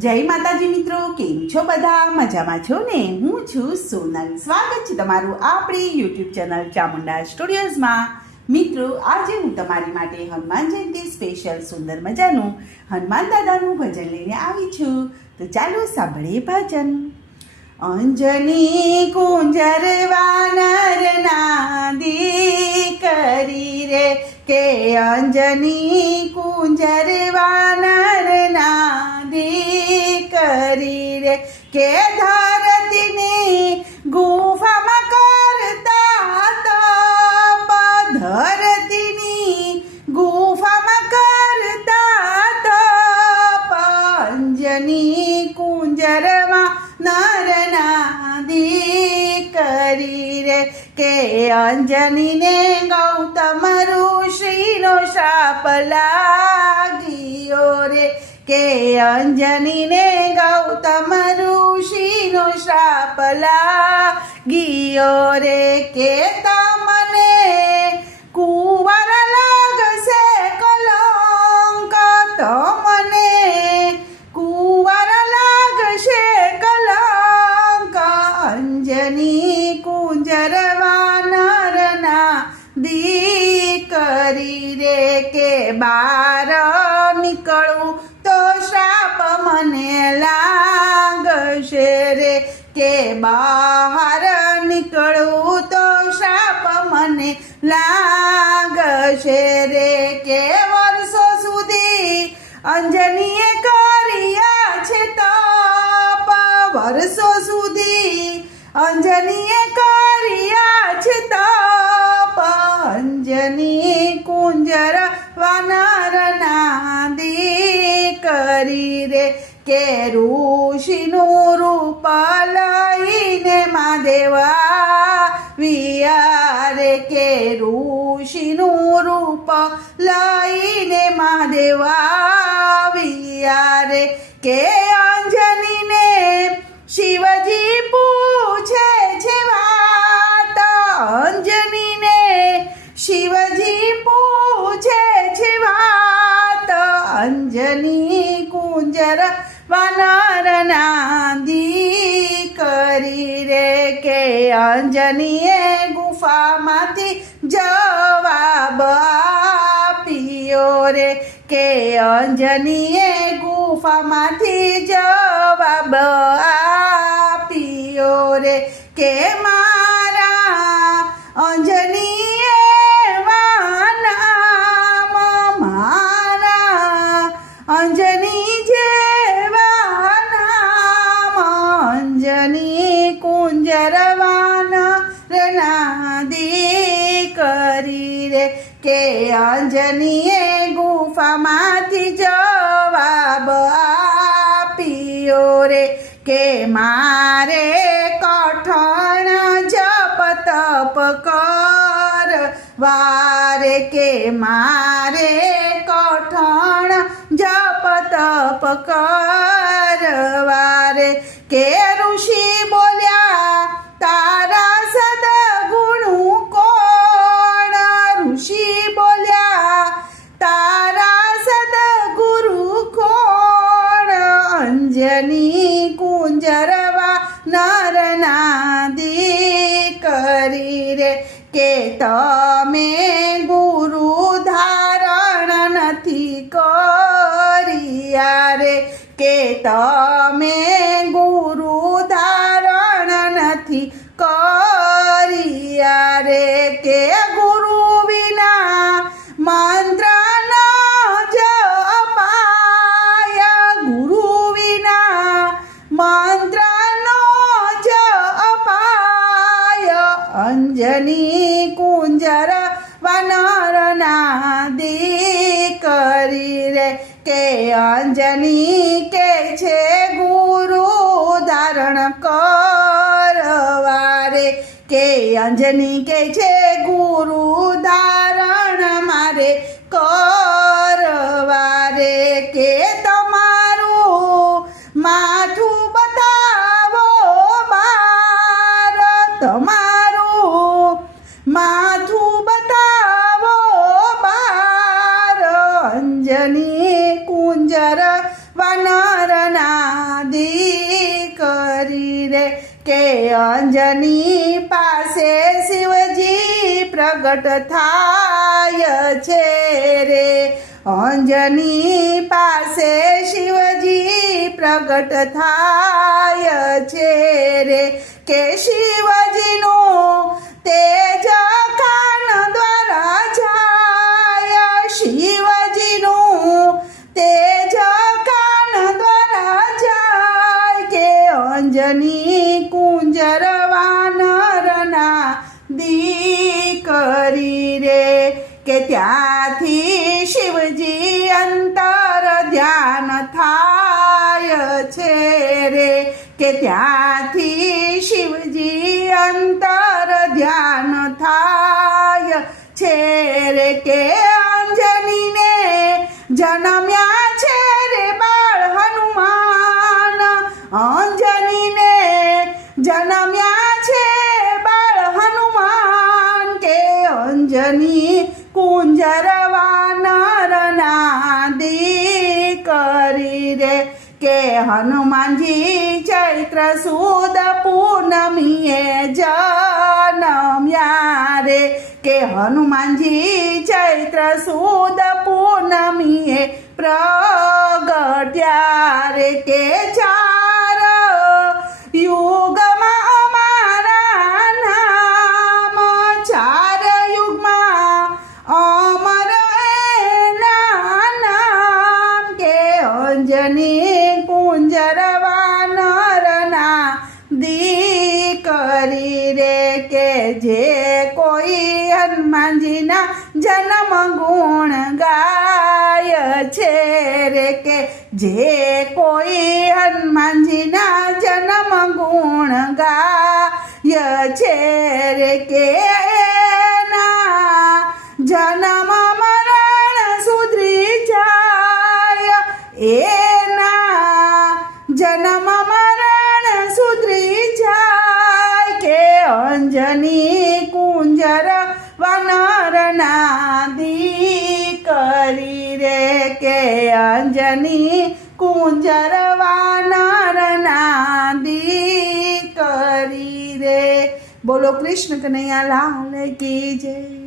જય માતાજી મિત્રો, કેમ છો બધા? મજામાં છો ને? હું છું સોનલ. સ્વાગત છે તમારું આપણી યુટ્યુબ ચેનલ ચામુંડા સ્ટુડિયોઝમાં. મિત્રો, આજે હું તમારી માટે હનુમાન જયંતિ સ્પેશિયલ સુંદર મજાનું હનુમાન દાદાનું ભજન લઈને આવી છું. તો ચાલો સાંભળીએ ભજન. અંજની કુંજર વાનર નાદી કરી રે, કે અંજની કુંજર વાનર નાદી કરી રે, કે ધરતીની ગુફામાં કરતા તપ, ધરતીની ગુફામાં કરતા તપ, અંજની કુંજરમાં નરનાદી કરી રે, કે અંજનીને ગૌતમ ઋષિનો શાપ લાગ્યો રે, કે અંજનીને ગૌતમ ઋષિનો શાપ લાગ્યો રે, કે તમને કુંવર લાગશે કલંક, તમને કુંવર લાગશે કલંક, અંજની કુંજર વાનર નાદી કરી રે, કે બાર નીકળું તો શ્રાપ મને લાગશે રે, કે બહાર નીકળું તો શ્રાપ મને લાગશે રે, કે વર્ષો સુધી અંજનીએ કર્યા છે તપ, વર્ષો સુધી અંજનીએ કર્યા છે તપ, અંજની કુંજર વાનર નાદી કરી રે, કે ઋષિનું રૂપ લઈને મહાદેવ આવ્યા રે, કે ઋષિનું રૂપ લઈને મહાદેવ આવ્યા રે, કે અંજનીને શિવજી પૂછે છે વાત, અંજનીને શિવજી પૂછે છે વાત, અંજની કુંજર વાનર નાદી કરી રે, કે અંજનીએ ગુફામાંથી જવાબ આપ્યો રે, કે અંજનીએ ગુફામાંથી જવાબ આપ્યો રે, કે મારા અંજનીએ નામ, મારા અંજની જેવા નામ, અંજની કુંજર વાનર નાદી કરી રે, કે અંજનીએ ગુફામાંથી જવાબ આપ્યો રે, કે મારે કઠણ જપ તપ કરવા રે, કે મારે કઠણ જપ તપ કરવા રે, કે ઋષિ બોલ્યા તારા સદગુણું કોણ, ઋષિ બોલ્યા તારા સદગુરુ કોણ, અંજની કુંજર વાનર નાદી કરી રે, કે તમે ગુરુ ધારણ નથી કર્યા રે, કે તમે ગુરુ ધારણ નથી કર્યા રે, કે ગુરુ વિના મંત્ર ન જપાય, ગુરુ વિના મંત્ર ન જપાય, અંજની કુંજર વાનર નાદી કરી રે, કે અંજની કે છે ગુરુ ધારણ કરવા રે, કે અંજની કે છે ગુરુ ધારણ મારે કરવા રે, કે તમારું માથું બતાવો બાર, તમારું માથું બતાવો બાર, અંજની કુંજર વાનરના અંજની પાસે શિવજી પ્રગટ થાય છે રે, અંજની પાસે શિવજી પ્રગટ થાય છે રે, કે શિવજીનું તેજ કાન દ્વારા જાય, શિવજીનું તેજ કાન દ્વારા જાય, કે અંજની કુંજર વાનરના દીકરી રે, કે ત્યાંથી શિવજી અંતર ધ્યાન થાય છે રે, કે ત્યાંથી શિવજી અંતર ધ્યાન થાય છે રે, કે અંજનીને જન્મ્યા છે રે બાળ હનુમાન, અંજનીને જન્મ્યા છે બાળ હનુમાન, કે અંજની કુંજર વાનરના દીકરી રે, કે હનુમાનજી ચૈત્ર સુદ પૂનમીએ જન્મ્યા રે, કે હનુમાનજી ચૈત્ર સુદ પૂનમીએ પ્રગટ્યા રે, કે ચાર યુગમાં અમારા નામ, ચાર યુગમાં અમર એના નામ, કે અંજની કુંજર વાનરના દીકરી રે, કે જે કોઈ હનુમાનજીના જન્મ ગુણ ગાય છે રે, કે જે કોઈ હનુમાનજીના જન્મ ગુણ ગાય છે રે, કે એના જન્મ મરણ સુધરી જાય, એના જન્મ મરણ સુધરી જાય, કે અંજની કુંજર વાનરના દીકરી રે, કે અંજની કુંજર વાનરના દીકરી રે. બોલો કૃષ્ણ કનૈયા લાલ કી જય.